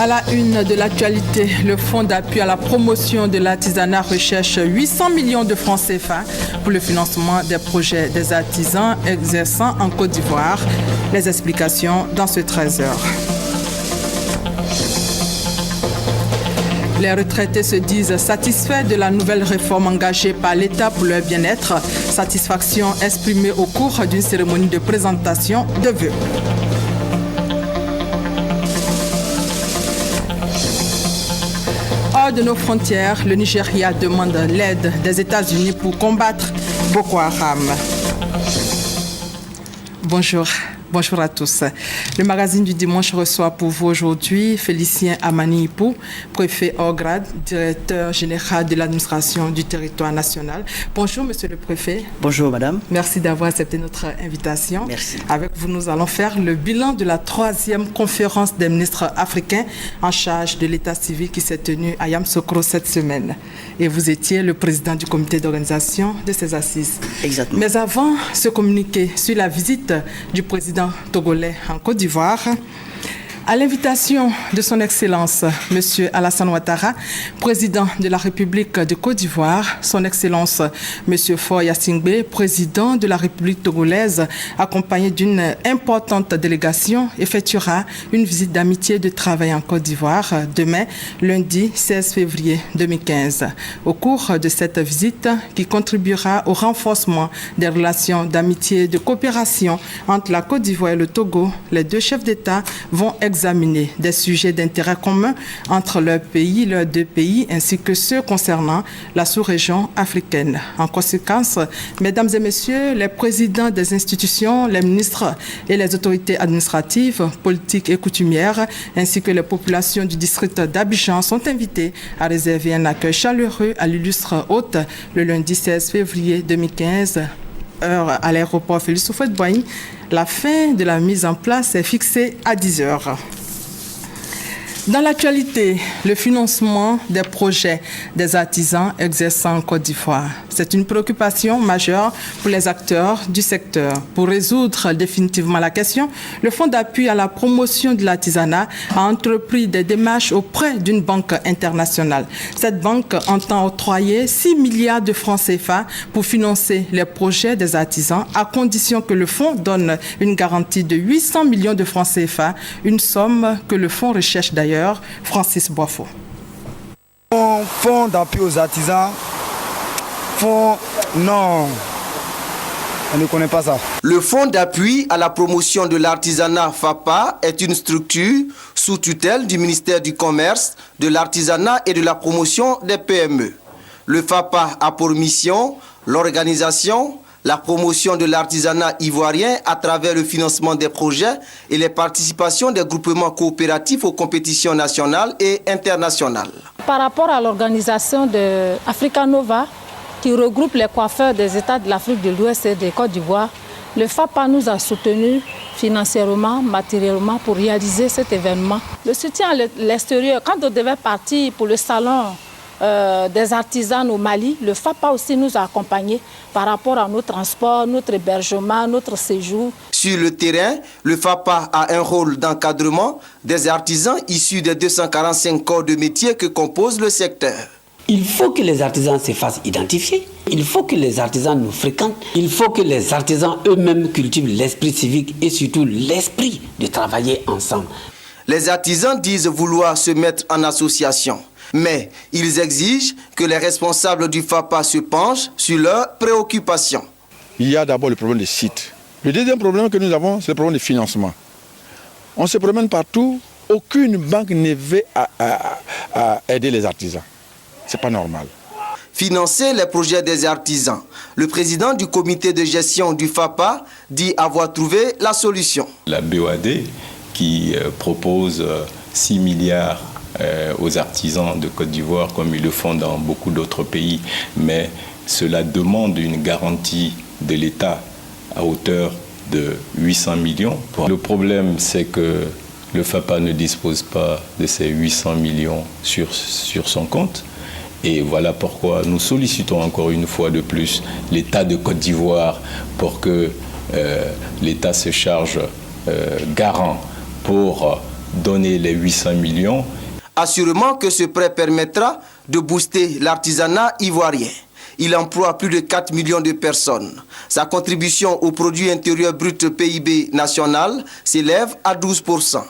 À la une de l'actualité, le Fonds d'appui à la promotion de l'artisanat recherche 800 millions de francs CFA pour le financement des projets des artisans exerçant en Côte d'Ivoire. Les explications dans ce 13h. Les retraités se disent satisfaits de la nouvelle réforme engagée par l'État pour leur bien-être. Satisfaction exprimée au cours d'une cérémonie de présentation de vœux. Hors de nos frontières, le Nigeria demande l'aide des États-Unis pour combattre Boko Haram. Bonjour. Bonjour à tous. Le magazine du dimanche reçoit pour vous aujourd'hui Félicien Amani-Ipou, préfet hors grade, directeur général de l'administration du territoire national. Bonjour monsieur le préfet. Bonjour madame. Merci d'avoir accepté notre invitation. Merci. Avec vous, nous allons faire le bilan de la 3e conférence des ministres africains en charge de l'état civil qui s'est tenue à Yamoussoukro cette semaine. Et vous étiez le président du comité d'organisation de ces assises. Exactement. Mais avant ce communiqué sur la visite du président togolais en Côte d'Ivoire, à l'invitation de son Excellence, M. Alassane Ouattara, président de la République de Côte d'Ivoire, son Excellence, M. Faure Gnassingbé, président de la République togolaise, accompagné d'une importante délégation, effectuera une visite d'amitié et de travail en Côte d'Ivoire demain, lundi 16 février 2015. Au cours de cette visite, qui contribuera au renforcement des relations d'amitié et de coopération entre la Côte d'Ivoire et le Togo, les deux chefs d'État vont examiner des sujets d'intérêt commun entre leurs deux pays, ainsi que ceux concernant la sous-région africaine. En conséquence, mesdames et messieurs, les présidents des institutions, les ministres et les autorités administratives, politiques et coutumières, ainsi que les populations du district d'Abidjan sont invités à réserver un accueil chaleureux à l'illustre hôte le lundi 16 février 2015, heure à l'aéroport Félix Houphouët-Boigny. La fin de la mise en place est fixée à 10 heures. Dans l'actualité, le financement des projets des artisans exerçant en Côte d'Ivoire. C'est une préoccupation majeure pour les acteurs du secteur. Pour résoudre définitivement la question, le Fonds d'appui à la promotion de l'artisanat a entrepris des démarches auprès d'une banque internationale. Cette banque entend octroyer 6 milliards de francs CFA pour financer les projets des artisans, à condition que le fonds donne une garantie de 800 millions de francs CFA, une somme que le fonds recherche d'ailleurs. Francis Boifo. Fonds d'appui aux artisans, non, on ne connaît pas ça. Le Fonds d'appui à la promotion de l'artisanat FAPA est une structure sous tutelle du ministère du Commerce, de l'Artisanat et de la promotion des PME. Le FAPA a pour mission l'organisation, la promotion de l'artisanat ivoirien à travers le financement des projets et les participations des groupements coopératifs aux compétitions nationales et internationales. Par rapport à l'organisation de Africa Nova, qui regroupe les coiffeurs des États de l'Afrique de l'Ouest et de Côte d'Ivoire, le FAPA nous a soutenus financièrement, matériellement pour réaliser cet événement. Le soutien à l'extérieur, quand on devait partir pour le salon des artisans au Mali, le FAPA aussi nous a accompagnés par rapport à nos transports, notre hébergement, notre séjour. Sur le terrain, le FAPA a un rôle d'encadrement des artisans issus des 245 corps de métier que compose le secteur. Il faut que les artisans se fassent identifier. Il faut que les artisans nous fréquentent. Il faut que les artisans eux-mêmes cultivent l'esprit civique et surtout l'esprit de travailler ensemble. Les artisans disent vouloir se mettre en association. Mais ils exigent que les responsables du FAPA se penchent sur leurs préoccupations. Il y a d'abord le problème des sites. Le deuxième problème que nous avons, c'est le problème de financement. On se promène partout, aucune banque ne veut à aider les artisans. Ce n'est pas normal. Financer les projets des artisans. Le président du comité de gestion du FAPA dit avoir trouvé la solution. La BOAD qui propose 6 milliards aux artisans de Côte d'Ivoire, comme ils le font dans beaucoup d'autres pays, mais cela demande une garantie de l'État à hauteur de 800 millions. Le problème, c'est que le FAPA ne dispose pas de ces 800 millions sur son compte. Et voilà pourquoi nous sollicitons encore une fois de plus l'État de Côte d'Ivoire pour que l'État se charge garant pour donner les 800 millions. Assurément que ce prêt permettra de booster l'artisanat ivoirien. Il emploie plus de 4 millions de personnes. Sa contribution au produit intérieur brut PIB national s'élève à 12%.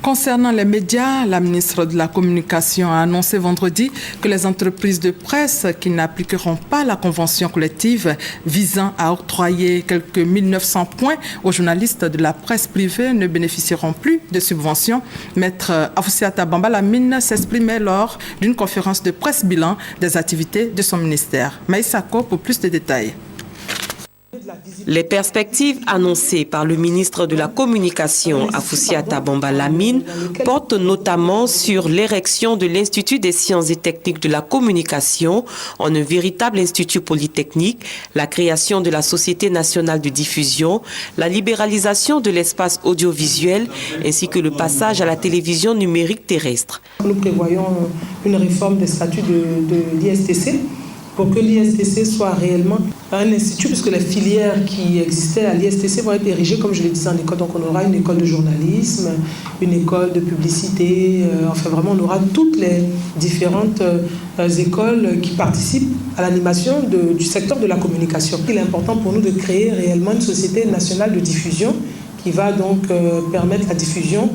Concernant les médias, la ministre de la Communication a annoncé vendredi que les entreprises de presse qui n'appliqueront pas la convention collective visant à octroyer quelques 1900 points aux journalistes de la presse privée ne bénéficieront plus de subventions. Maître Afoussiata Bamba Lamine s'exprimait lors d'une conférence de presse bilan des activités de son ministère. Maïsako pour plus de détails. Les perspectives annoncées par le ministre de la Communication, Afoussiata Bamba Lamine, portent notamment sur l'érection de l'Institut des sciences et techniques de la communication en un véritable institut polytechnique, la création de la Société nationale de diffusion, la libéralisation de l'espace audiovisuel ainsi que le passage à la télévision numérique terrestre. Nous prévoyons une réforme des statuts de l'ISTC pour que l'ISTC soit réellement un institut, puisque les filières qui existaient à l'ISTC vont être érigées, comme je l'ai dit, en école. Donc on aura une école de journalisme, une école de publicité, enfin vraiment on aura toutes les différentes écoles qui participent à l'animation du secteur de la communication. Il est important pour nous de créer réellement une société nationale de diffusion qui va donc permettre la diffusion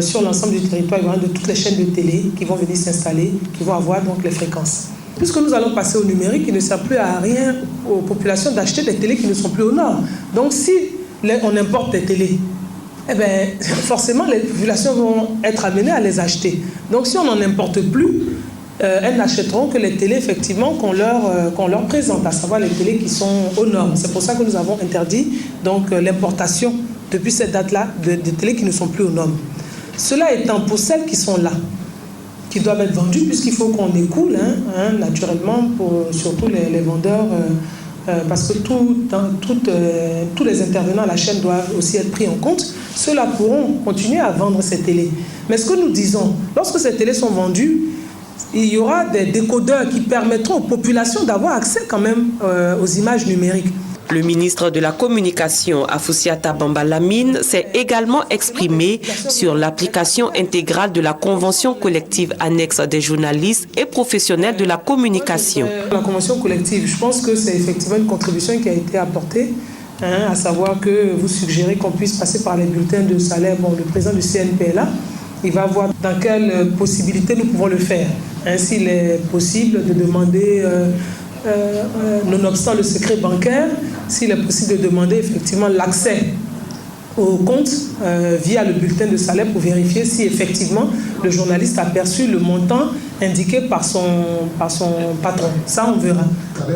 sur l'ensemble du territoire de toutes les chaînes de télé qui vont venir s'installer, qui vont avoir donc les fréquences. Puisque nous allons passer au numérique, il ne sert plus à rien aux populations d'acheter des télés qui ne sont plus au nord. Donc si on importe des télés, eh bien, forcément les populations vont être amenées à les acheter. Donc si on n'en importe plus, elles n'achèteront que les télés effectivement qu'on leur présente, à savoir les télés qui sont aux normes. C'est pour ça que nous avons interdit donc l'importation depuis cette date-là de télés qui ne sont plus aux normes. Cela étant, pour celles qui sont là, qui doivent être vendus, puisqu'il faut qu'on écoule, naturellement, pour surtout les vendeurs, parce que tous les intervenants à la chaîne doivent aussi être pris en compte. Ceux-là pourront continuer à vendre ces télés. Mais ce que nous disons, lorsque ces télés sont vendues, il y aura des décodeurs qui permettront aux populations d'avoir accès quand même aux images numériques. Le ministre de la Communication, Afoussiata Bamba Lamine, s'est également exprimé sur l'application intégrale de la convention collective annexe des journalistes et professionnels de la communication. La convention collective, je pense que c'est effectivement une contribution qui a été apportée, à savoir que vous suggérez qu'on puisse passer par les bulletins de salaire. Bon, le président du CNPLA, il va voir dans quelle possibilité nous pouvons le faire. S'il est possible de demander... nonobstant le secret bancaire, s'il est possible de demander effectivement l'accès au compte via le bulletin de salaire pour vérifier si effectivement le journaliste a perçu le montant indiqué par son patron. Ça, on verra.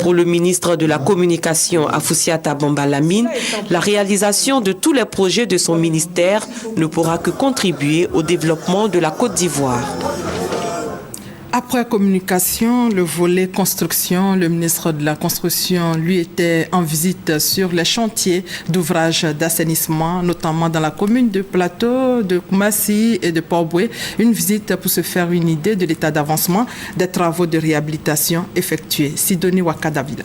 Pour le ministre de la Communication, Afoussiata Bamba Lamine, la réalisation de tous les projets de son ministère ne pourra que contribuer au développement de la Côte d'Ivoire. Après communication, le volet construction, le ministre de la Construction, lui, était en visite sur les chantiers d'ouvrages d'assainissement, notamment dans la commune de Plateau, de Koumassi et de Port-Boué. Une visite pour se faire une idée de l'état d'avancement des travaux de réhabilitation effectués. Sidonie Wakadavila.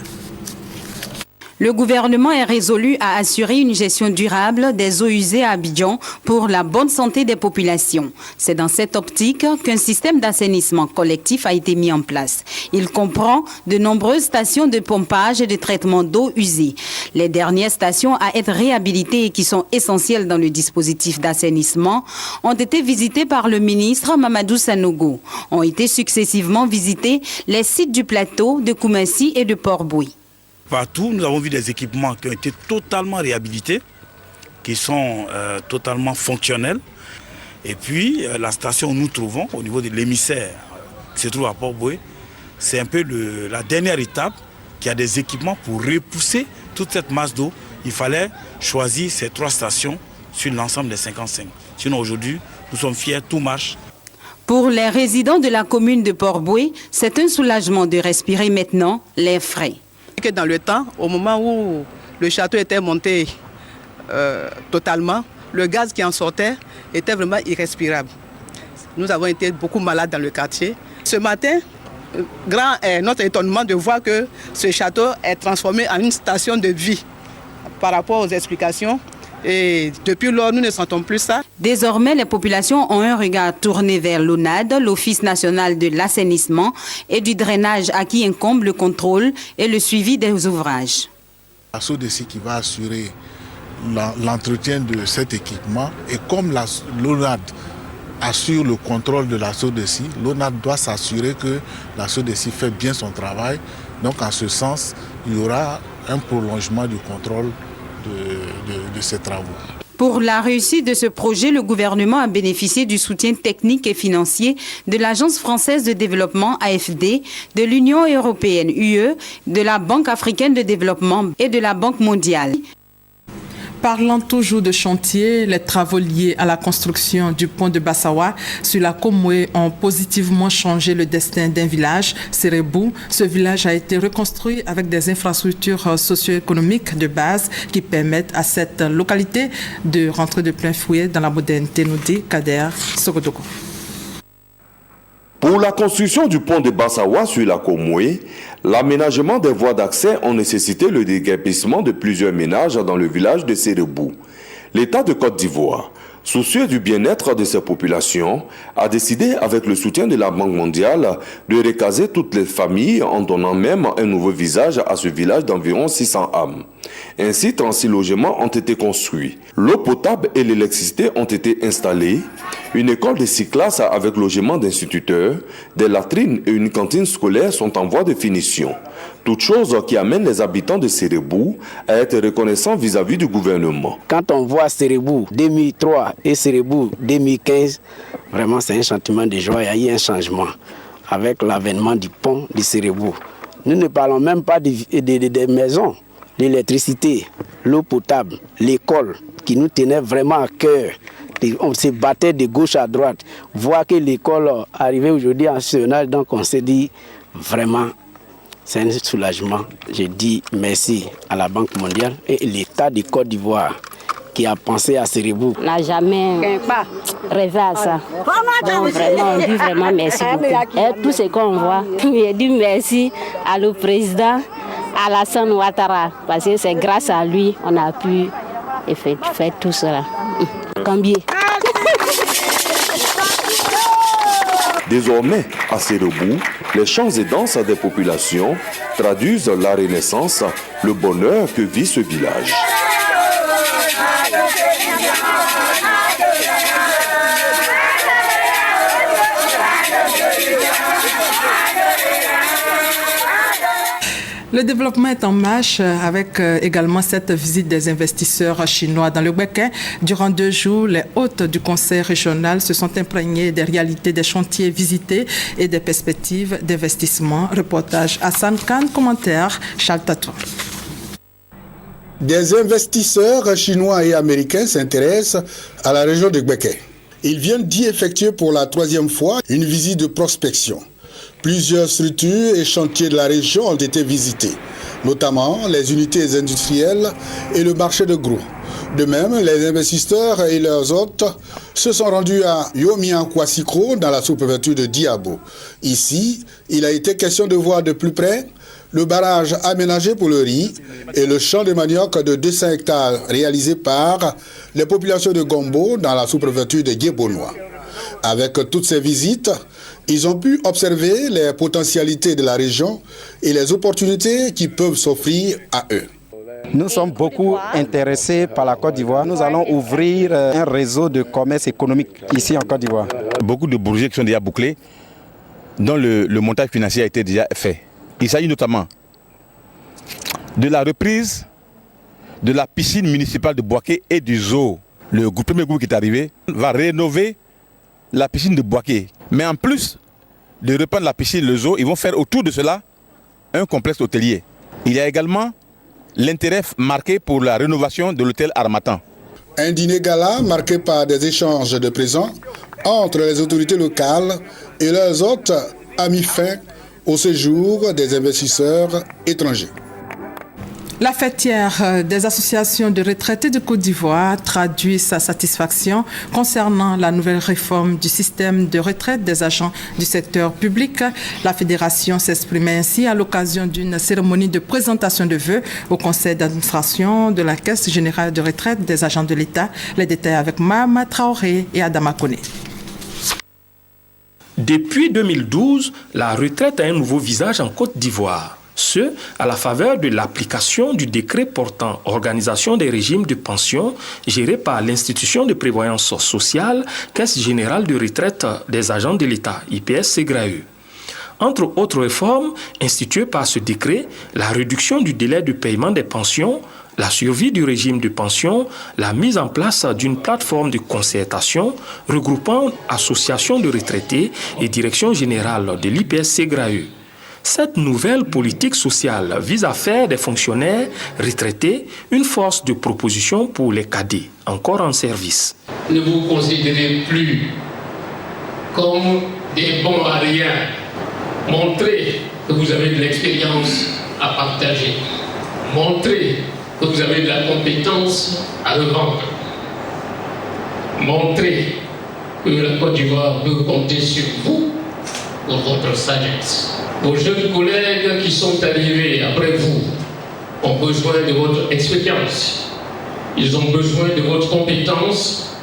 Le gouvernement est résolu à assurer une gestion durable des eaux usées à Abidjan pour la bonne santé des populations. C'est dans cette optique qu'un système d'assainissement collectif a été mis en place. Il comprend de nombreuses stations de pompage et de traitement d'eau usée. Les dernières stations à être réhabilitées et qui sont essentielles dans le dispositif d'assainissement ont été visitées par le ministre Mamadou Sanogo. Ont été successivement visités les sites du plateau, de Koumassi et de Port-Boué. Partout, nous avons vu des équipements qui ont été totalement réhabilités, qui sont totalement fonctionnels. Et puis, la station où nous trouvons, au niveau de l'émissaire qui se trouve à Port-Boué, c'est un peu la dernière étape qui a des équipements pour repousser toute cette masse d'eau. Il fallait choisir ces 3 stations sur l'ensemble des 55. Sinon, aujourd'hui, nous sommes fiers, tout marche. Pour les résidents de la commune de Port-Boué, c'est un soulagement de respirer maintenant l'air frais. Dans le temps, au moment où le château était monté totalement, le gaz qui en sortait était vraiment irrespirable. Nous avons été beaucoup malades dans le quartier. Ce matin, grand est notre étonnement de voir que ce château est transformé en une station de vie. Par rapport aux explications Et depuis lors, nous ne sentons plus ça. Désormais, les populations ont un regard tourné vers l'ONAD, l'Office national de l'assainissement et du drainage, à qui incombe le contrôle et le suivi des ouvrages. La SODECI qui va assurer l'entretien de cet équipement, et comme l'ONAD assure le contrôle de la SODECI, l'ONAD doit s'assurer que la SODECI fait bien son travail. Donc en ce sens, il y aura un prolongement du contrôle de ces travaux. Pour la réussite de ce projet, le gouvernement a bénéficié du soutien technique et financier de l'Agence française de développement AFD, de l'Union européenne UE, de la Banque africaine de développement et de la Banque mondiale. Parlant toujours de chantier, les travaux liés à la construction du pont de Bassawa sur la Komwe ont positivement changé le destin d'un village, Serebou. Ce village a été reconstruit avec des infrastructures socio-économiques de base qui permettent à cette localité de rentrer de plein fouet dans la modernité, nous dit Kader Sogodoko. Pour la construction du pont de Bassawa sur la Komwe, l'aménagement des voies d'accès ont nécessité le déguerpissement de plusieurs ménages dans le village de Serebou. L'État de Côte d'Ivoire, soucieux du bien-être de ses populations, a décidé, avec le soutien de la Banque mondiale, de recaser toutes les familles en donnant même un nouveau visage à ce village d'environ 600 âmes. Ainsi, 36 logements ont été construits. L'eau potable et l'électricité ont été installées. Une école de 6 classes avec logement d'instituteurs, des latrines et une cantine scolaire sont en voie de finition. Toute chose qui amène les habitants de Serebou à être reconnaissants vis-à-vis du gouvernement. Quand on voit Serebou 2003 et Serebou 2015, vraiment c'est un sentiment de joie. Il y a eu un changement avec l'avènement du pont de Serebou. Nous ne parlons même pas des maisons, l'électricité, l'eau potable, l'école qui nous tenait vraiment à cœur. On se battait de gauche à droite. Voir que l'école arrivait aujourd'hui en national, donc on s'est dit vraiment, c'est un soulagement. Je dis merci à la Banque mondiale et l'État de Côte d'Ivoire qui a pensé à Serebou. On n'a jamais rêvé à ça. Donc vraiment, on dit vraiment merci beaucoup. Et tout ce qu'on voit, je dis merci à le président Alassane Ouattara, parce que c'est grâce à lui qu'on a pu faire tout cela. Cambier. Désormais, à Serebou, les chants et danses des populations traduisent la renaissance, le bonheur que vit ce village. Le développement est en marche avec également cette visite des investisseurs chinois dans le Béquin. Durant 2 jours, les hôtes du conseil régional se sont imprégnés des réalités des chantiers visités et des perspectives d'investissement. Reportage Hassan Khan, commentaire Charles Tatou. Des investisseurs chinois et américains s'intéressent à la région de Béquin. Ils viennent d'y effectuer pour la 3e fois une visite de prospection. Plusieurs structures et chantiers de la région ont été visités, notamment les unités industrielles et le marché de gros. De même, les investisseurs et leurs hôtes se sont rendus à Yomian-Kwasikro dans la sous-préfecture de Diabo. Ici, il a été question de voir de plus près le barrage aménagé pour le riz et le champ de manioc de 200 hectares réalisé par les populations de Gombo dans la sous-préfecture de Diebonois. Avec toutes ces visites, ils ont pu observer les potentialités de la région et les opportunités qui peuvent s'offrir à eux. Nous sommes beaucoup intéressés par la Côte d'Ivoire. Nous allons ouvrir un réseau de commerce économique ici en Côte d'Ivoire. Beaucoup de projets qui sont déjà bouclés, dont le montage financier a été déjà fait. Il s'agit notamment de la reprise de la piscine municipale de Boaké et du zoo. Le premier groupe qui est arrivé va rénover la piscine de Boaké. Mais en plus de reprendre la piscine, le zoo, ils vont faire autour de cela un complexe hôtelier. Il y a également l'intérêt marqué pour la rénovation de l'hôtel Harmattan. Un dîner gala marqué par des échanges de présents entre les autorités locales et leurs hôtes a mis fin au séjour des investisseurs étrangers. La fêtière des associations de retraités de Côte d'Ivoire traduit sa satisfaction concernant la nouvelle réforme du système de retraite des agents du secteur public. La fédération s'exprimait ainsi à l'occasion d'une cérémonie de présentation de vœux au conseil d'administration de la Caisse générale de retraite des agents de l'État. Les détails avec Mahama Traoré et Adama Kone. Depuis 2012, la retraite a un nouveau visage en Côte d'Ivoire. Ce, à la faveur de l'application du décret portant organisation des régimes de pension géré par l'institution de prévoyance sociale, Caisse générale de retraite des agents de l'État, IPS-SEGRAE. Entre autres réformes instituées par ce décret, la réduction du délai de paiement des pensions, la survie du régime de pension, la mise en place d'une plateforme de concertation regroupant associations de retraités et direction générale de l'IPS-SEGRAE. Cette nouvelle politique sociale vise à faire des fonctionnaires retraités une force de proposition pour les cadets encore en service. Ne vous considérez plus comme des bons à rien. Montrez que vous avez de l'expérience à partager. Montrez que vous avez de la compétence à revendre. Montrez que la Côte d'Ivoire peut compter sur vous pour votre sagesse. Vos jeunes collègues qui sont arrivés après vous ont besoin de votre expérience, ils ont besoin de votre compétence,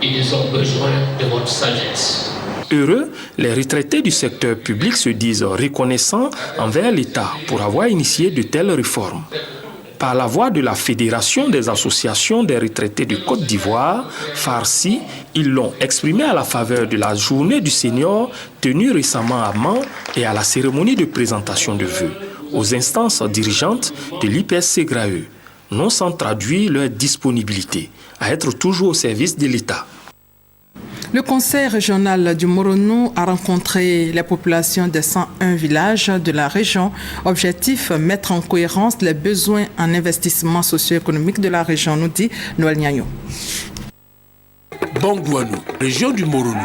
ils ont besoin de votre sagesse. Heureux, les retraités du secteur public se disent reconnaissants envers l'État pour avoir initié de telles réformes. Par la voix de la Fédération des associations des retraités de Côte d'Ivoire, FARCI, ils l'ont exprimé à la faveur de la journée du senior tenue récemment à Mans et à la cérémonie de présentation de vœux aux instances dirigeantes de l'IPS-SEGRAE, non sans traduire leur disponibilité à être toujours au service de l'État. Le conseil régional du Moronou a rencontré les populations des 101 villages de la région. Objectif, mettre en cohérence les besoins en investissement socio-économique de la région, nous dit Noël Niagno. Bongouanou, région du Moronou.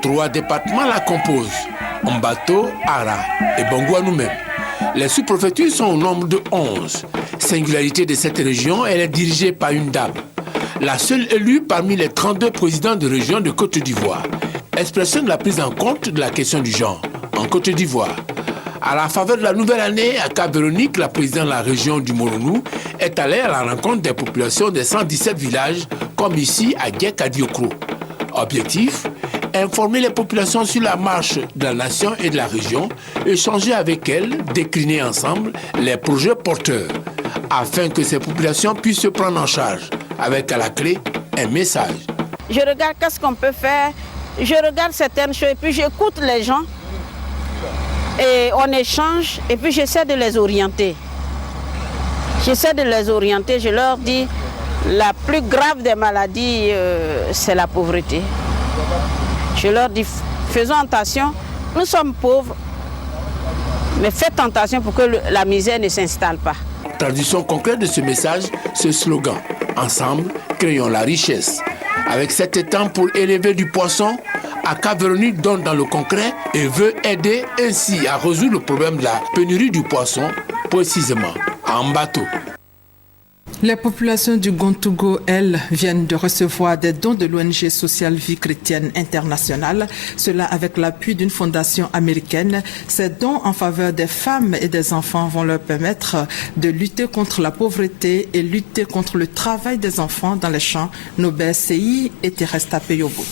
3 départements la composent, Mbato, Ara et Bongouanou même. Les sous-préfectures sont au nombre de 11. Singularité de cette région, elle est dirigée par une dame. La seule élue parmi les 32 présidents de région de Côte d'Ivoire. Expression de la prise en compte de la question du genre en Côte d'Ivoire. À la faveur de la nouvelle année, à Cap-Véronique, la présidente de la région du Moronou est allée à la rencontre des populations des 117 villages, comme ici à Guékadiokro. Objectif, informer les populations sur la marche de la nation et de la région, échanger avec elles, décliner ensemble les projets porteurs, afin que ces populations puissent se prendre en charge, avec à la clé un message. Je regarde qu'est-ce qu'on peut faire, je regarde certaines choses et puis j'écoute les gens et on échange et puis j'essaie de les orienter. Je leur dis la plus grave des maladies, c'est la pauvreté. Je leur dis, faisons attention, nous sommes pauvres, mais faites attention pour que la misère ne s'installe pas. Traduction concrète de ce message, ce slogan, ensemble, créons la richesse. Avec cet étang pour élever du poisson, à Cap-Véronique donne dans le concret et veut aider ainsi à résoudre le problème de la pénurie du poisson, précisément en bateau. Les populations du Gontougo, elles, viennent de recevoir des dons de l'ONG Sociale Vie Chrétienne Internationale, cela avec l'appui d'une fondation américaine. Ces dons en faveur des femmes et des enfants vont leur permettre de lutter contre la pauvreté et lutter contre le travail des enfants dans les champs. Nobel Sei et Teresta Peyobo.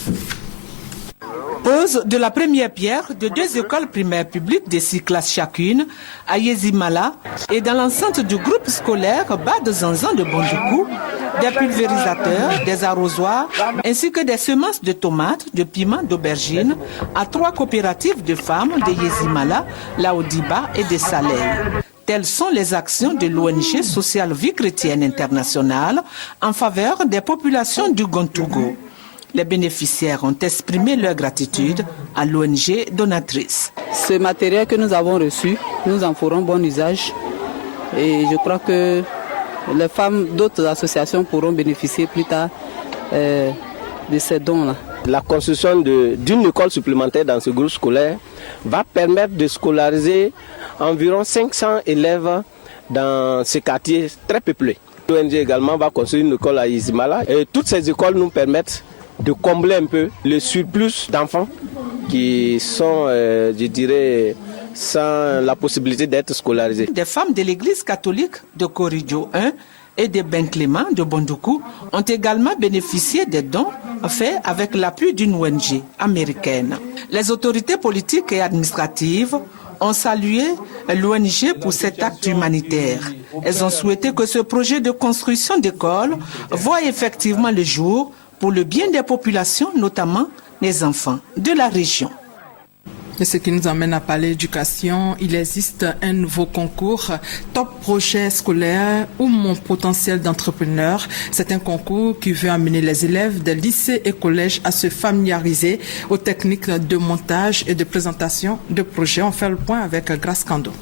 Pose de la première pierre de 2 écoles primaires publiques de 6 classes chacune à Yezimala et dans l'enceinte du groupe scolaire Bas de Zanzan de Bondoukou, des pulvérisateurs, des arrosoirs ainsi que des semences de tomates, de piments, d'aubergines à 3 coopératives de femmes de Yezimala, Laodiba et de Saleh. Telles sont les actions de l'ONG Sociale Vie Chrétienne Internationale en faveur des populations du Gontougo. Les bénéficiaires ont exprimé leur gratitude à l'ONG donatrice. Ce matériel que nous avons reçu, nous en ferons bon usage et je crois que les femmes d'autres associations pourront bénéficier plus tard de ces dons-là. La construction d'une école supplémentaire dans ce groupe scolaire va permettre de scolariser environ 500 élèves dans ces quartiers très peuplés. L'ONG également va construire une école à Izimala et toutes ces écoles nous permettent de combler un peu le surplus d'enfants qui sont, je dirais, sans la possibilité d'être scolarisés. Des femmes de l'église catholique de Corridjo 1 et de Ben Clément de Bondoukou ont également bénéficié des dons faits avec l'appui d'une ONG américaine. Les autorités politiques et administratives ont salué l'ONG pour cet acte humanitaire. Elles ont souhaité que ce projet de construction d'école voie effectivement le jour pour le bien des populations, notamment les enfants de la région. Et ce qui nous amène à parler d'éducation, il existe un nouveau concours, Top Projet Scolaire ou Mon Potentiel d'Entrepreneur. C'est un concours qui veut amener les élèves des lycées et collèges à se familiariser aux techniques de montage et de présentation de projets. On fait le point avec Grace Kando.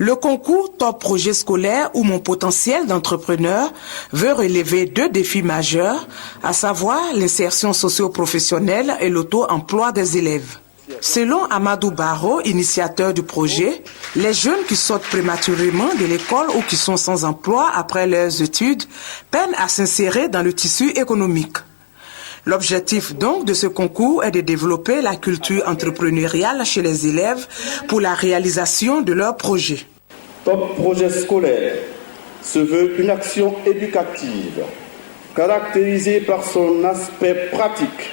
Le concours Top Projet Scolaire ou Mon Potentiel d'Entrepreneur veut relever 2 défis majeurs, à savoir l'insertion socio-professionnelle et l'auto-emploi des élèves. Selon Amadou Barro, initiateur du projet, les jeunes qui sortent prématurément de l'école ou qui sont sans emploi après leurs études peinent à s'insérer dans le tissu économique. L'objectif donc de ce concours est de développer la culture entrepreneuriale chez les élèves pour la réalisation de leurs projets. Top Projet Scolaire se veut une action éducative caractérisée par son aspect pratique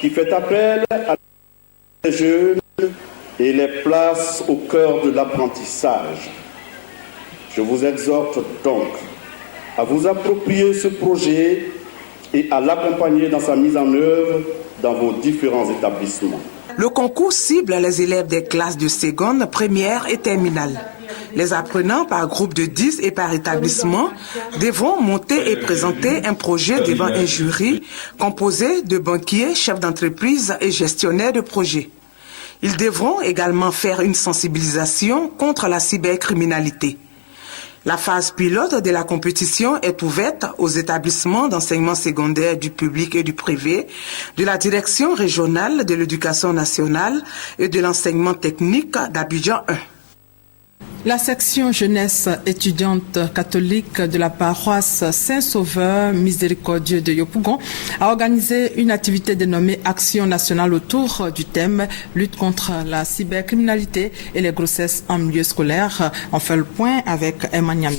qui fait appel à les jeunes et les place au cœur de l'apprentissage. Je vous exhorte donc à vous approprier ce projet et à l'accompagner dans sa mise en œuvre dans vos différents établissements. Le concours cible les élèves des classes de seconde, première et terminale. Les apprenants par groupe de 10 et par établissement devront monter et présenter un projet devant un jury composé de banquiers, chefs d'entreprise et gestionnaires de projets. Ils devront également faire une sensibilisation contre la cybercriminalité. La phase pilote de la compétition est ouverte aux établissements d'enseignement secondaire du public et du privé, de la Direction régionale de l'éducation nationale et de l'enseignement technique d'Abidjan 1. La section jeunesse étudiante catholique de la paroisse Saint-Sauveur Miséricordieux de Yopougon a organisé une activité dénommée Action nationale autour du thème lutte contre la cybercriminalité et les grossesses en milieu scolaire. On fait le point avec Emma Niamia.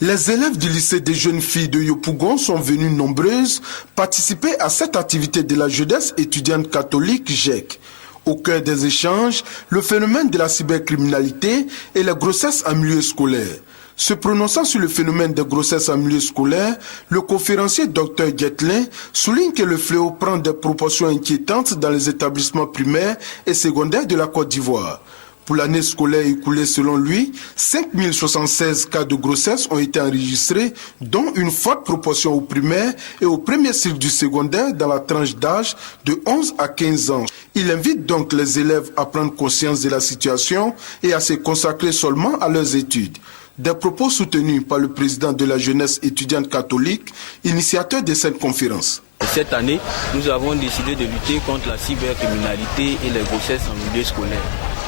Les élèves du lycée des jeunes filles de Yopougon sont venus nombreuses participer à cette activité de la jeunesse étudiante catholique GEC. Au cœur des échanges, le phénomène de la cybercriminalité et les grossesses en milieu scolaire. Se prononçant sur le phénomène des grossesses en milieu scolaire, le conférencier Dr Guetlin souligne que le fléau prend des proportions inquiétantes dans les établissements primaires et secondaires de la Côte d'Ivoire. Pour l'année scolaire écoulée, selon lui, 5076 cas de grossesse ont été enregistrés, dont une forte proportion au primaire et au premier cycle du secondaire dans la tranche d'âge de 11 à 15 ans. Il invite donc les élèves à prendre conscience de la situation et à se consacrer seulement à leurs études. Des propos soutenus par le président de la jeunesse étudiante catholique, initiateur de cette conférence. Cette année, nous avons décidé de lutter contre la cybercriminalité et les grossesses en milieu scolaire.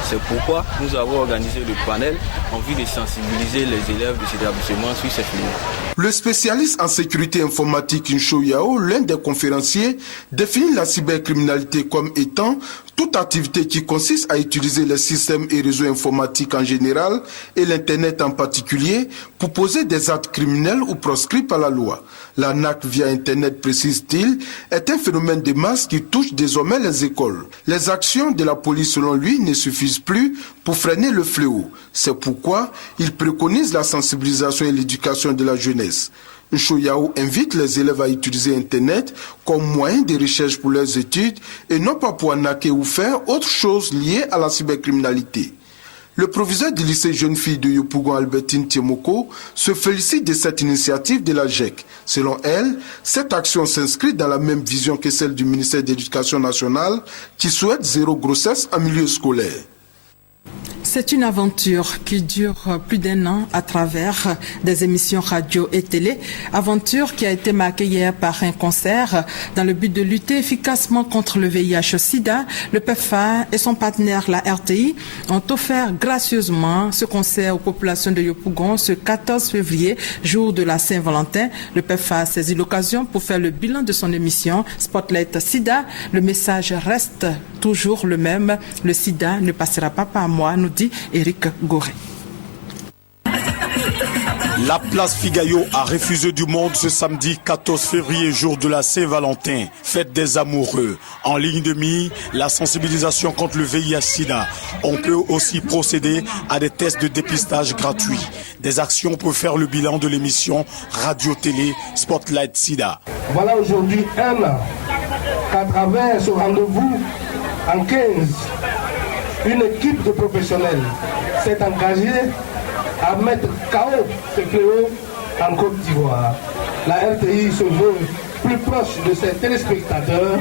C'est pourquoi nous avons organisé le panel en vue de sensibiliser les élèves de cet établissement sur ces fléaux. Le spécialiste en sécurité informatique Ncho Yao, l'un des conférenciers, définit la cybercriminalité comme étant toute activité qui consiste à utiliser les systèmes et réseaux informatiques en général et l'Internet en particulier pour poser des actes criminels ou proscrits par la loi. L'arnaque via Internet, précise-t-il, est un phénomène de masse qui touche désormais les écoles. Les actions de la police, selon lui, ne suffisent plus pour freiner le fléau. C'est pourquoi il préconise la sensibilisation et l'éducation de la jeunesse. Ncho Yao invite les élèves à utiliser Internet comme moyen de recherche pour leurs études et non pas pour arnaquer ou faire autre chose liée à la cybercriminalité. Le proviseur du lycée jeune fille de Yopougon, Albertine Tiemoko, se félicite de cette initiative de la GEC. Selon elle, cette action s'inscrit dans la même vision que celle du ministère de l'Éducation nationale qui souhaite zéro grossesse en milieu scolaire. C'est une aventure qui dure plus d'1 an à travers des émissions radio et télé. Aventure qui a été marquée hier par un concert dans le but de lutter efficacement contre le VIH-Sida. Le PEPFAR et son partenaire, la RTI, ont offert gracieusement ce concert aux populations de Yopougon ce 14 février, jour de la Saint-Valentin. Le PEPFAR a saisi l'occasion pour faire le bilan de son émission Spotlight Sida. Le message reste toujours le même. Le sida ne passera pas par moi, nous dit Éric Goré. La place Figayo a refusé du monde ce samedi 14 février, jour de la Saint-Valentin, fête des amoureux. En ligne de mire, la sensibilisation contre le VIH-Sida. On peut aussi procéder à des tests de dépistage gratuits. Des actions pour faire le bilan de l'émission Radio-Télé Spotlight Sida. Voilà aujourd'hui 1 an qu'à travers ce rendez-vous en 15, une équipe de professionnels s'est engagée à mettre KO ce fléau en Côte d'Ivoire. La RTI se veut plus proche de ses téléspectateurs.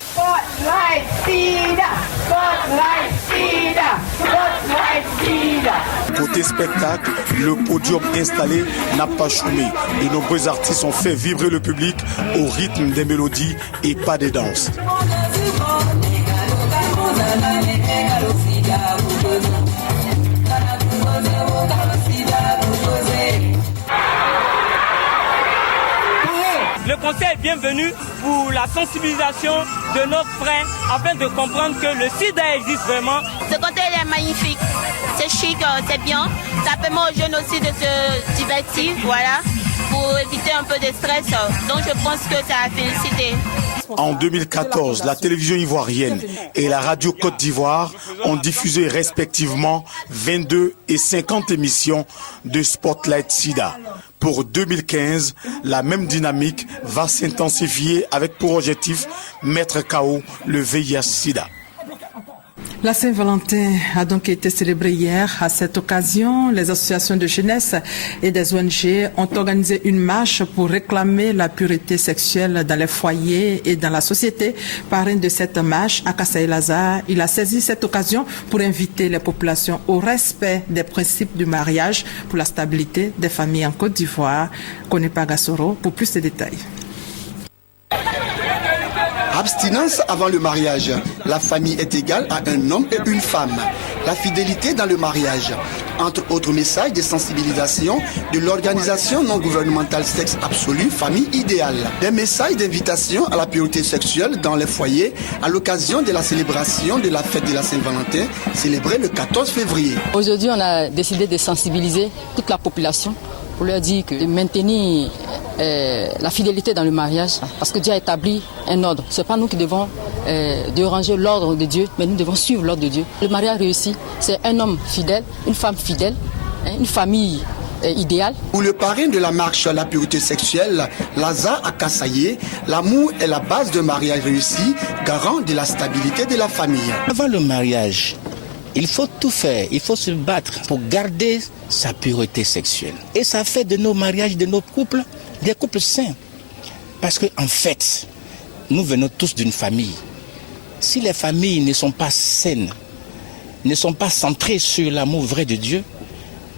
Spotlight Sida, Spotlight Sida, Spotlight Sida. Côté spectacle, le podium installé n'a pas chômé. De nombreux artistes ont fait vibrer le public au rythme des mélodies et pas des danses. Le concert est bienvenu pour la sensibilisation de nos frères afin de comprendre que le sida existe vraiment. Ce concert est magnifique, c'est chic, c'est bien. Ça permet aux jeunes aussi de se divertir, voilà, pour éviter un peu de stress. Donc je pense que c'est à féliciter. En 2014, la télévision ivoirienne et la radio Côte d'Ivoire ont diffusé respectivement 22 et 50 émissions de Spotlight Sida. Pour 2015, la même dynamique va s'intensifier avec pour objectif mettre KO le VIH-Sida. La Saint-Valentin a donc été célébrée hier. À cette occasion, les associations de jeunesse et des ONG ont organisé une marche pour réclamer la pureté sexuelle dans les foyers et dans la société. Parrain de cette marche, Akasaï Lazare, il a saisi cette occasion pour inviter les populations au respect des principes du mariage pour la stabilité des familles en Côte d'Ivoire. Konepa Gassoro pour plus de détails. Abstinence avant le mariage. La famille est égale à un homme et une femme. La fidélité dans le mariage. Entre autres messages de sensibilisation de l'organisation non gouvernementale Sexe Absolu, Famille Idéale. Des messages d'invitation à la pureté sexuelle dans les foyers à l'occasion de la célébration de la fête de la Saint-Valentin, célébrée le 14 février. Aujourd'hui, on a décidé de sensibiliser toute la population pour leur dire que de maintenir la fidélité dans le mariage, parce que Dieu a établi un ordre. Ce n'est pas nous qui devons déranger l'ordre de Dieu, mais nous devons suivre l'ordre de Dieu. Le mariage réussi, c'est un homme fidèle, une femme fidèle, une famille idéale. Pour le parrain de la marche à la pureté sexuelle, Lazare Akasaye, l'amour est la base d'un mariage réussi, garant de la stabilité de la famille. Avant le mariage, il faut tout faire, il faut se battre pour garder sa pureté sexuelle. Et ça fait de nos mariages, de nos couples, des couples sains. Parce qu'en fait, nous venons tous d'une famille. Si les familles ne sont pas saines, ne sont pas centrées sur l'amour vrai de Dieu,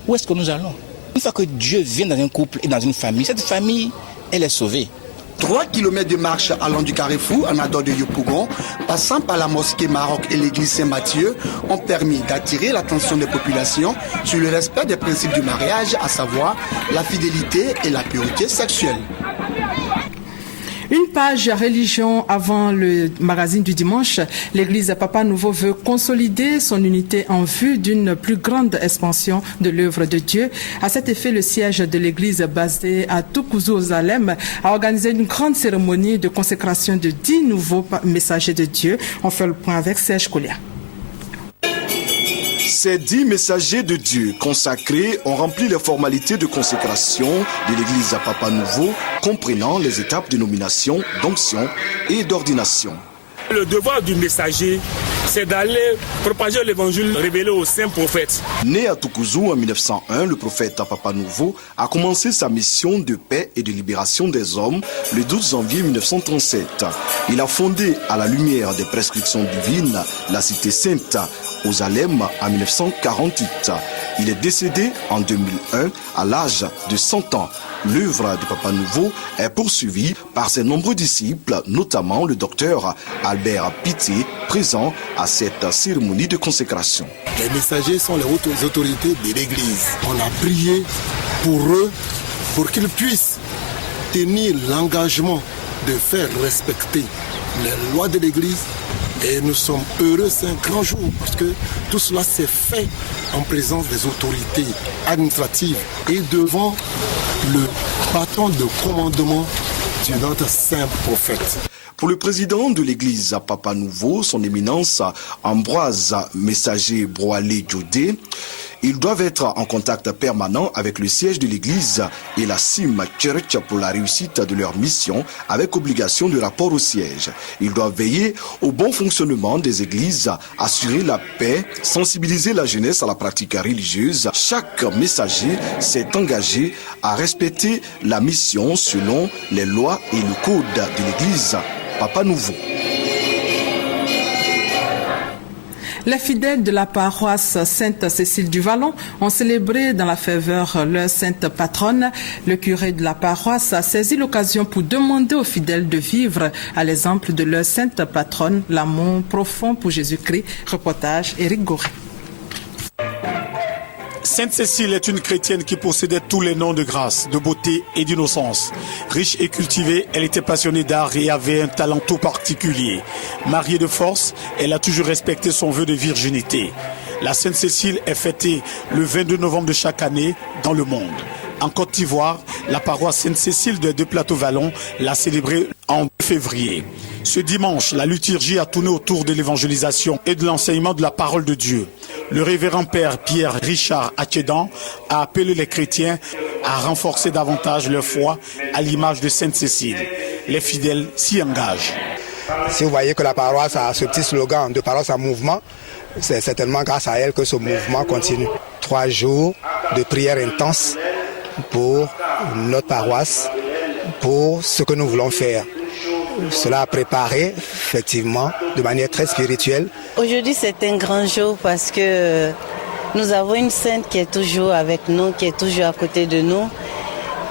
où est-ce que nous allons? Une fois que Dieu vient dans un couple et dans une famille, cette famille, elle est sauvée. 3 kilomètres de marche allant du Carrefour en adore de Yopougon, passant par la mosquée Maroc et l'église Saint-Matthieu, ont permis d'attirer l'attention des populations sur le respect des principes du mariage, à savoir la fidélité et la pureté sexuelle. Une page religion avant le magazine du dimanche. L'église Papa Nouveau veut consolider son unité en vue d'une plus grande expansion de l'œuvre de Dieu. À cet effet, le siège de l'église basée à Toukouzou-Zalem a organisé une grande cérémonie de consécration de 10 nouveaux messagers de Dieu. On fait le point avec Serge Kolia. Ces 10 messagers de Dieu consacrés ont rempli les formalités de consécration de l'église à Papa Nouveau, comprenant les étapes de nomination, d'onction et d'ordination. Le devoir du messager, c'est d'aller propager l'évangile révélé aux saints prophètes. Né à Tukuzu en 1901, le prophète Papa Nouveau a commencé sa mission de paix et de libération des hommes le 12 janvier 1937. Il a fondé, à la lumière des prescriptions divines, la cité sainte aux Salem en 1948. Il est décédé en 2001 à l'âge de 100 ans. L'œuvre de Papa Nouveau est poursuivie par ses nombreux disciples, notamment le docteur Albert Pitié, présent à cette cérémonie de consécration. Les messagers sont les hautes autorités de l'Église. On a prié pour eux, pour qu'ils puissent tenir l'engagement de faire respecter les lois de l'Église. Et nous sommes heureux, c'est un grand jour parce que tout cela s'est fait en présence des autorités administratives et devant le patron de commandement de notre saint prophète. Pour le président de l'église Papa Nouveau, son éminence Ambroise Messager Broalé Djodé, ils doivent être en contact permanent avec le siège de l'église et la CIM Church pour la réussite de leur mission avec obligation de rapport au siège. Ils doivent veiller au bon fonctionnement des églises, assurer la paix, sensibiliser la jeunesse à la pratique religieuse. Chaque messager s'est engagé à respecter la mission selon les lois et le code de l'église Papa Nouveau. Les fidèles de la paroisse Sainte-Cécile du Vallon ont célébré dans la faveur leur sainte patronne. Le curé de la paroisse a saisi l'occasion pour demander aux fidèles de vivre à l'exemple de leur sainte patronne, l'amour profond pour Jésus-Christ. Reportage Éric Goré. Sainte Cécile est une chrétienne qui possédait tous les noms de grâce, de beauté et d'innocence. Riche et cultivée, elle était passionnée d'art et avait un talent tout particulier. Mariée de force, elle a toujours respecté son vœu de virginité. La Sainte Cécile est fêtée le 22 novembre de chaque année dans le monde. En Côte d'Ivoire, la paroisse Sainte-Cécile de Deux Plateaux Vallon l'a célébrée en février. Ce dimanche, la liturgie a tourné autour de l'évangélisation et de l'enseignement de la parole de Dieu. Le révérend père Pierre Richard Atchedan a appelé les chrétiens à renforcer davantage leur foi à l'image de Sainte-Cécile. Les fidèles s'y engagent. Si vous voyez que la paroisse a ce petit slogan de paroisse en mouvement, c'est certainement grâce à elle que ce mouvement continue. 3 jours de prière intense pour notre paroisse, pour ce que nous voulons faire. Cela a préparé, effectivement, de manière très spirituelle. Aujourd'hui, c'est un grand jour parce que nous avons une sainte qui est toujours avec nous, qui est toujours à côté de nous.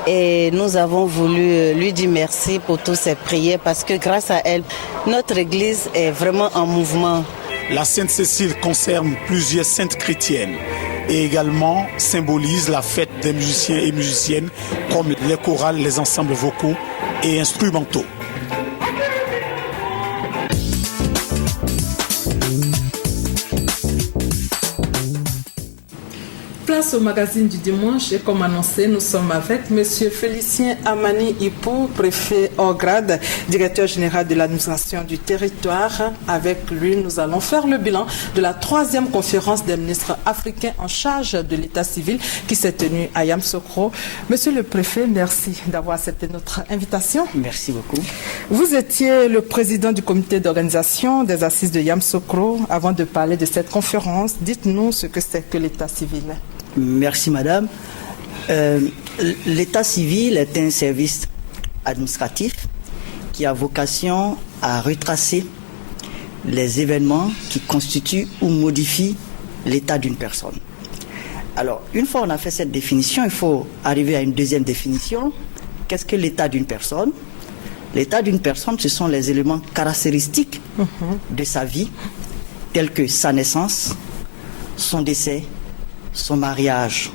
Et nous avons voulu lui dire merci pour toutes ses prières parce que grâce à elle, notre Église est vraiment en mouvement. La Sainte Cécile concerne plusieurs saintes chrétiennes et également symbolise la fête des musiciens et musiciennes comme les chorales, les ensembles vocaux et instrumentaux. Place au magazine du dimanche et comme annoncé, nous sommes avec M. Félicien Amani Ipou, préfet hors grade, directeur général de l'administration du territoire. Avec lui, nous allons faire le bilan de la 3e conférence des ministres africains en charge de l'état civil qui s'est tenue à Yamoussoukro. Monsieur le préfet, merci d'avoir accepté notre invitation. Merci beaucoup. Vous étiez le président du comité d'organisation des assises de Yamoussoukro. Avant de parler de cette conférence, dites-nous ce que c'est que l'état civil. Merci madame. L'état civil est un service administratif qui a vocation à retracer les événements qui constituent ou modifient l'état d'une personne. Alors, une fois on a fait cette définition, il faut arriver à une deuxième définition. Qu'est-ce que l'état d'une personne? L'état d'une personne, ce sont les éléments caractéristiques de sa vie, tels que sa naissance, son décès, son mariage.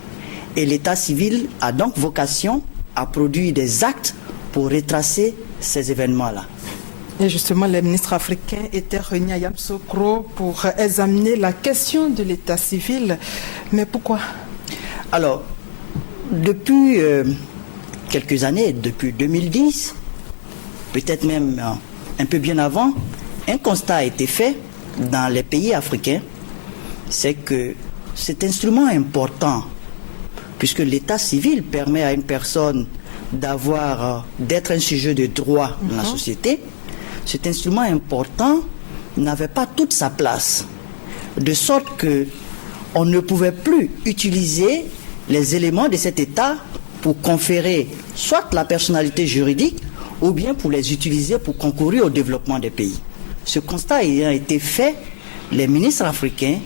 Et l'état civil a donc vocation à produire des actes pour retracer ces événements-là. Et justement, les ministres africains étaient réunis à Yamoussoukro pour examiner la question de l'état civil. Mais pourquoi? Alors, depuis quelques années, depuis 2010, peut-être même un peu bien avant, un constat a été fait dans les pays africains, c'est que cet instrument important, puisque l'état civil permet à une personne d'être un sujet de droit dans la société, cet instrument important n'avait pas toute sa place, de sorte qu'on ne pouvait plus utiliser les éléments de cet État pour conférer soit la personnalité juridique ou bien pour les utiliser pour concourir au développement des pays. Ce constat ayant été fait, les ministres africains,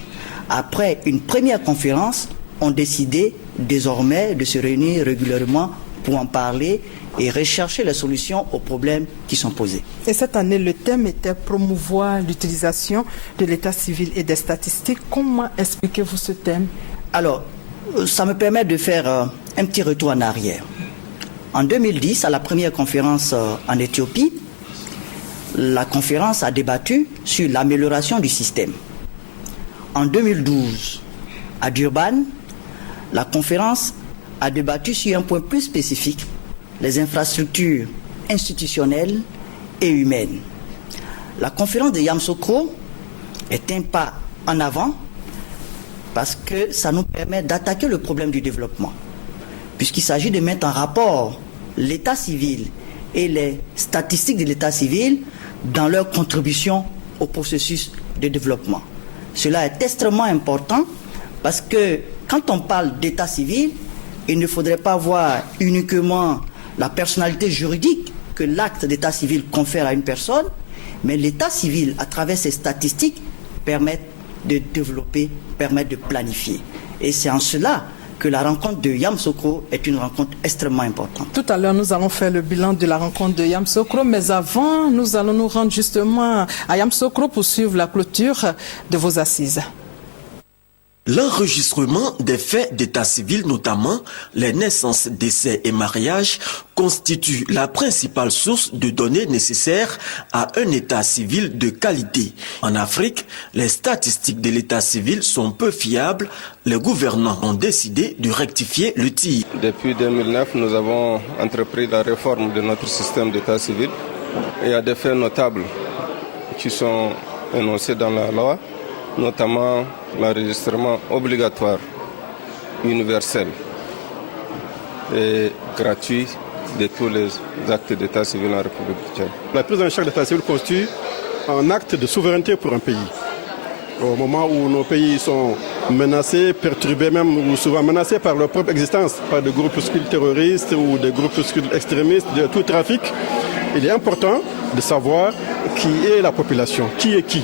après une première conférence, ont décidé désormais de se réunir régulièrement pour en parler et rechercher les solutions aux problèmes qui sont posés. Et cette année, le thème était promouvoir l'utilisation de l'état civil et des statistiques. Comment expliquez-vous ce thème? Alors, ça me permet de faire un petit retour en arrière. En 2010, à la première conférence en Éthiopie, la conférence a débattu sur l'amélioration du système. En 2012, à Durban, la conférence a débattu sur un point plus spécifique, les infrastructures institutionnelles et humaines. La conférence de Yamoussoukro est un pas en avant parce que ça nous permet d'attaquer le problème du développement, puisqu'il s'agit de mettre en rapport l'état civil et les statistiques de l'état civil dans leur contribution au processus de développement. Cela est extrêmement important parce que quand on parle d'état civil, il ne faudrait pas voir uniquement la personnalité juridique que l'acte d'état civil confère à une personne, mais l'état civil, à travers ses statistiques, permet de développer, permet de planifier. Et c'est en cela que la rencontre de Yamoussoukro est une rencontre extrêmement importante. Tout à l'heure, nous allons faire le bilan de la rencontre de Yamoussoukro, mais avant, nous allons nous rendre justement à Yamoussoukro pour suivre la clôture de vos assises. L'enregistrement des faits d'état civil, notamment les naissances, décès et mariages, constitue la principale source de données nécessaires à un état civil de qualité. En Afrique, les statistiques de l'état civil sont peu fiables. Les gouvernants ont décidé de rectifier le tir. Depuis 2009, nous avons entrepris la réforme de notre système d'état civil. Il y a des faits notables qui sont énoncés dans la loi, notamment l'enregistrement obligatoire, universel et gratuit de tous les actes d'état civil en République du Tchad. La prise en charge de l'état civil constitue un acte de souveraineté pour un pays. Au moment où nos pays sont menacés, perturbés même, ou souvent menacés par leur propre existence, par des groupuscules terroristes ou des groupuscules extrémistes, de tout trafic, il est important de savoir qui est la population, qui est qui.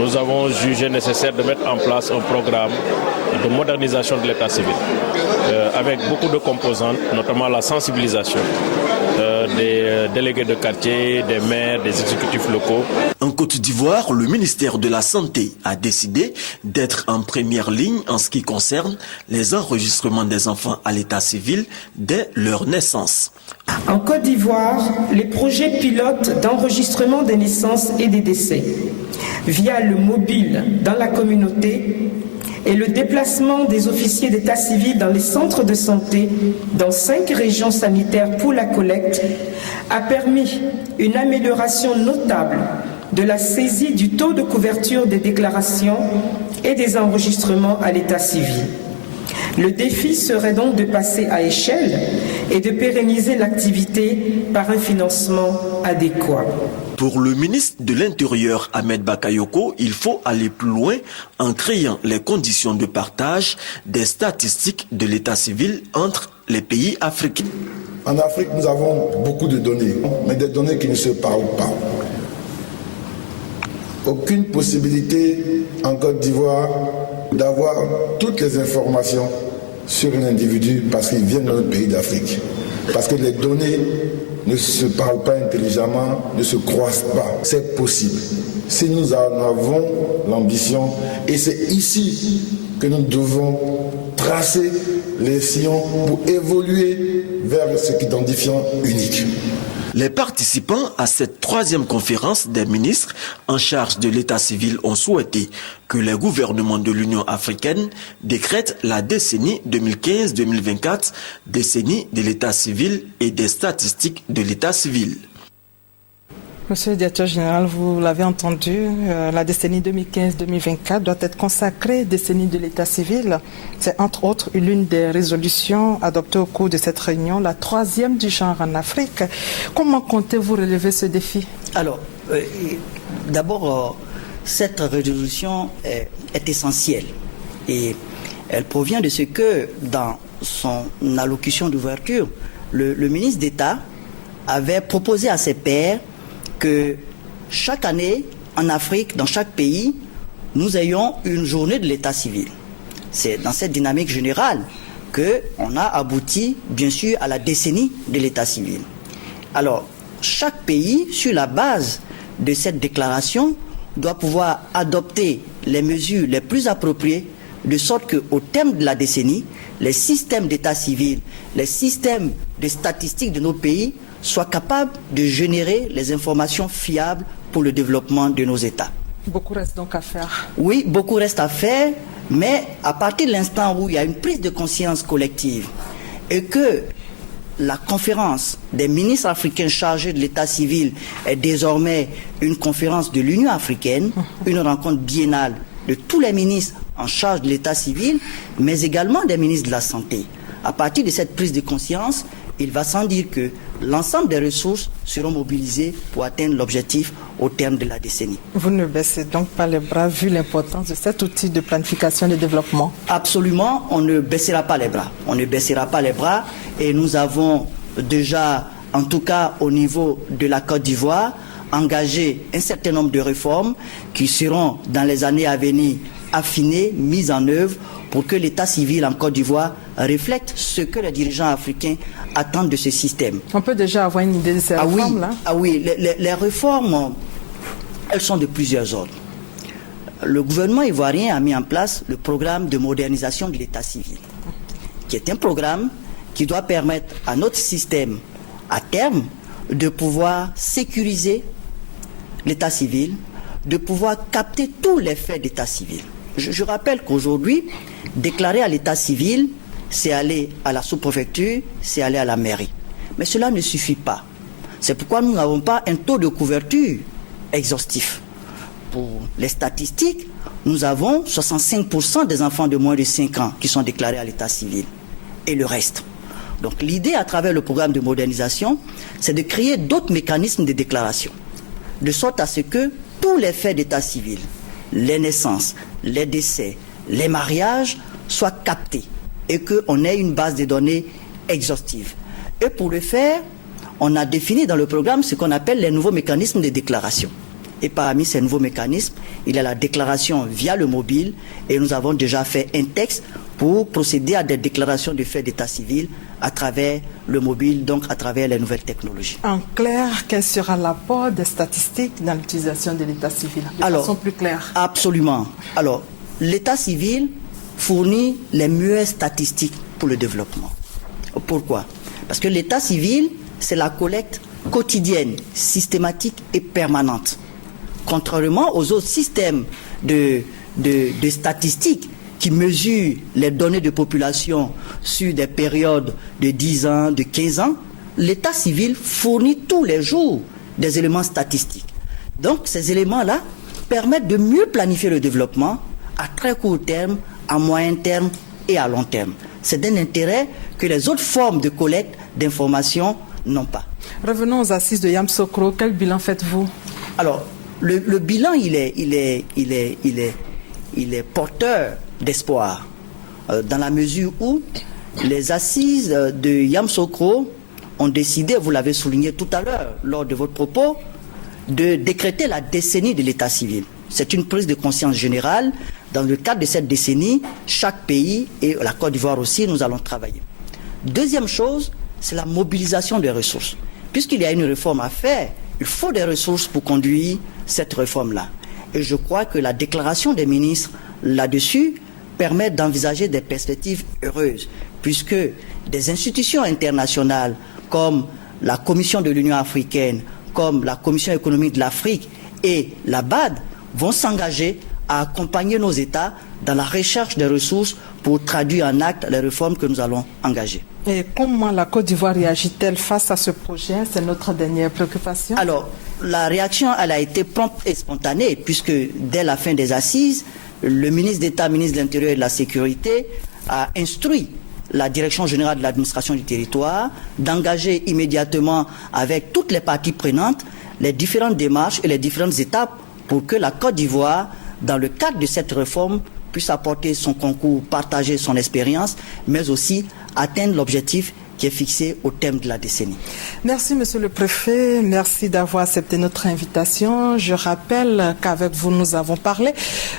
Nous avons jugé nécessaire de mettre en place un programme de modernisation de l'état civil avec beaucoup de composantes, notamment la sensibilisation des délégués de quartier, des maires, des exécutifs locaux. En Côte d'Ivoire, le ministère de la Santé a décidé d'être en première ligne en ce qui concerne les enregistrements des enfants à l'état civil dès leur naissance. En Côte d'Ivoire, les projets pilotes d'enregistrement des naissances et des décès via le mobile dans la communauté et le déplacement des officiers d'état civil dans les centres de santé dans 5 régions sanitaires pour la collecte a permis une amélioration notable de la saisie du taux de couverture des déclarations et des enregistrements à l'état civil. Le défi serait donc de passer à échelle et de pérenniser l'activité par un financement adéquat. Pour le ministre de l'Intérieur, Ahmed Bakayoko, il faut aller plus loin en créant les conditions de partage des statistiques de l'état civil entre les pays africains. En Afrique, nous avons beaucoup de données, mais des données qui ne se parlent pas. Aucune possibilité en Côte d'Ivoire d'avoir toutes les informations sur un individu parce qu'il vient de notre pays d'Afrique. Parce que les données ne se parlent pas intelligemment, ne se croisent pas. C'est possible. Si nous en avons l'ambition, et c'est ici que nous devons tracer les sillons pour évoluer vers ce qu'identifiant unique. Les participants à cette 3e conférence des ministres en charge de l'état civil ont souhaité que les gouvernements de l'Union africaine décrètent la décennie 2015-2024, décennie de l'état civil et des statistiques de l'état civil. Monsieur le directeur général, vous l'avez entendu, la décennie 2015-2024 doit être consacrée décennie de l'état civil. C'est entre autres l'une des résolutions adoptées au cours de cette réunion, la 3e du genre en Afrique. Comment comptez-vous relever ce défi? Alors, d'abord, cette résolution est essentielle et elle provient de ce que, dans son allocution d'ouverture, le ministre d'État avait proposé à ses pairs que chaque année, en Afrique, dans chaque pays, nous ayons une journée de l'état civil. C'est dans cette dynamique générale qu'on a abouti, bien sûr, à la décennie de l'état civil. Alors, chaque pays, sur la base de cette déclaration, doit pouvoir adopter les mesures les plus appropriées, de sorte qu'au terme de la décennie, les systèmes d'état civil, les systèmes de statistiques de nos pays soient capables de générer les informations fiables pour le développement de nos États. Beaucoup reste donc à faire. Oui, beaucoup reste à faire, mais à partir de l'instant où il y a une prise de conscience collective et que la conférence des ministres africains chargés de l'état civil est désormais une conférence de l'Union africaine, une rencontre biennale de tous les ministres en charge de l'état civil, mais également des ministres de la Santé. À partir de cette prise de conscience, il va sans dire que l'ensemble des ressources seront mobilisées pour atteindre l'objectif au terme de la décennie. Vous ne baissez donc pas les bras vu l'importance de cet outil de planification de développement? Absolument, on ne baissera pas les bras. On ne baissera pas les bras et nous avons déjà, en tout cas au niveau de la Côte d'Ivoire, engagé un certain nombre de réformes qui seront dans les années à venir affinées, mises en œuvre pour que l'état civil en Côte d'Ivoire reflète ce que les dirigeants africains attendent de ce système. On peut déjà avoir une idée de ces réformes-là? Oui, les réformes, elles sont de plusieurs ordres. Le gouvernement ivoirien a mis en place le programme de modernisation de l'état civil, qui est un programme qui doit permettre à notre système, à terme, de pouvoir sécuriser l'état civil, de pouvoir capter tous les faits d'état civil. Je rappelle qu'aujourd'hui, déclarer à l'état civil, c'est aller à la sous-préfecture, c'est aller à la mairie. Mais cela ne suffit pas. C'est pourquoi nous n'avons pas un taux de couverture exhaustif. Pour les statistiques, nous avons 65% des enfants de moins de 5 ans qui sont déclarés à l'état civil. Et le reste. Donc l'idée à travers le programme de modernisation, c'est de créer d'autres mécanismes de déclaration. De sorte à ce que tous les faits d'état civil, les naissances, les décès, les mariages soient captés et qu'on ait une base de données exhaustive. Et pour le faire, on a défini dans le programme ce qu'on appelle les nouveaux mécanismes de déclaration. Et parmi ces nouveaux mécanismes, il y a la déclaration via le mobile et nous avons déjà fait un texte pour procéder à des déclarations de faits d'état civil à travers le mobile, donc à travers les nouvelles technologies. En clair, quel sera l'apport des statistiques dans l'utilisation de l'état civil de façon plus claire? Absolument. Alors, l'état civil fournit les meilleures statistiques pour le développement. Pourquoi? Parce que l'état civil, c'est la collecte quotidienne, systématique et permanente. Contrairement aux autres systèmes de statistiques qui mesurent les données de population sur des périodes de 10 ans, de 15 ans, l'état civil fournit tous les jours des éléments statistiques. Donc ces éléments-là permettent de mieux planifier le développement à très court terme, à moyen terme et à long terme. C'est d'un intérêt que les autres formes de collecte d'informations n'ont pas. Revenons aux assises de Yamoussoukro. Quel bilan faites-vous? Alors, le bilan, il est porteur d'espoir, dans la mesure où les assises de Yamoussoukro ont décidé, vous l'avez souligné tout à l'heure lors de votre propos, de décréter la décennie de l'état civil. C'est une prise de conscience générale. Dans le cadre de cette décennie, chaque pays, et la Côte d'Ivoire aussi, nous allons travailler. Deuxième chose, c'est la mobilisation des ressources. Puisqu'il y a une réforme à faire, il faut des ressources pour conduire cette réforme-là. Et je crois que la déclaration des ministres là-dessus permet d'envisager des perspectives heureuses, puisque des institutions internationales comme la Commission de l'Union africaine, comme la Commission économique de l'Afrique et la BAD vont s'engager à accompagner nos États dans la recherche des ressources pour traduire en acte les réformes que nous allons engager. Et comment la Côte d'Ivoire réagit-elle face à ce projet? C'est notre dernière préoccupation. Alors, la réaction, elle a été prompte et spontanée, puisque dès la fin des assises, le ministre d'État, ministre de l'Intérieur et de la Sécurité a instruit la Direction générale de l'administration du territoire d'engager immédiatement avec toutes les parties prenantes les différentes démarches et les différentes étapes pour que la Côte d'Ivoire, dans le cadre de cette réforme, puisse apporter son concours, partager son expérience, mais aussi atteindre l'objectif qui est fixé au thème de la décennie. Merci, Monsieur le Préfet. Merci d'avoir accepté notre invitation. Je rappelle qu'avec vous, nous avons parlé.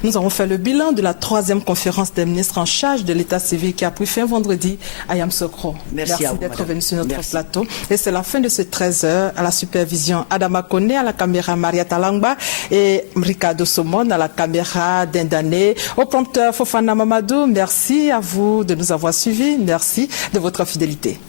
Nous avons fait le bilan de la 3e conférence des ministres en charge de l'État civil qui a pris fin vendredi à Yamoussoukro. Merci d'être venu sur notre plateau. Et c'est la fin de ce 13h. À la supervision, Adama Kone, à la caméra Maria Talangba et Ricardo Somon à la caméra d'Indane. Au prompteur Fofana Mamadou, merci à vous de nous avoir suivis. Merci de votre fidélité.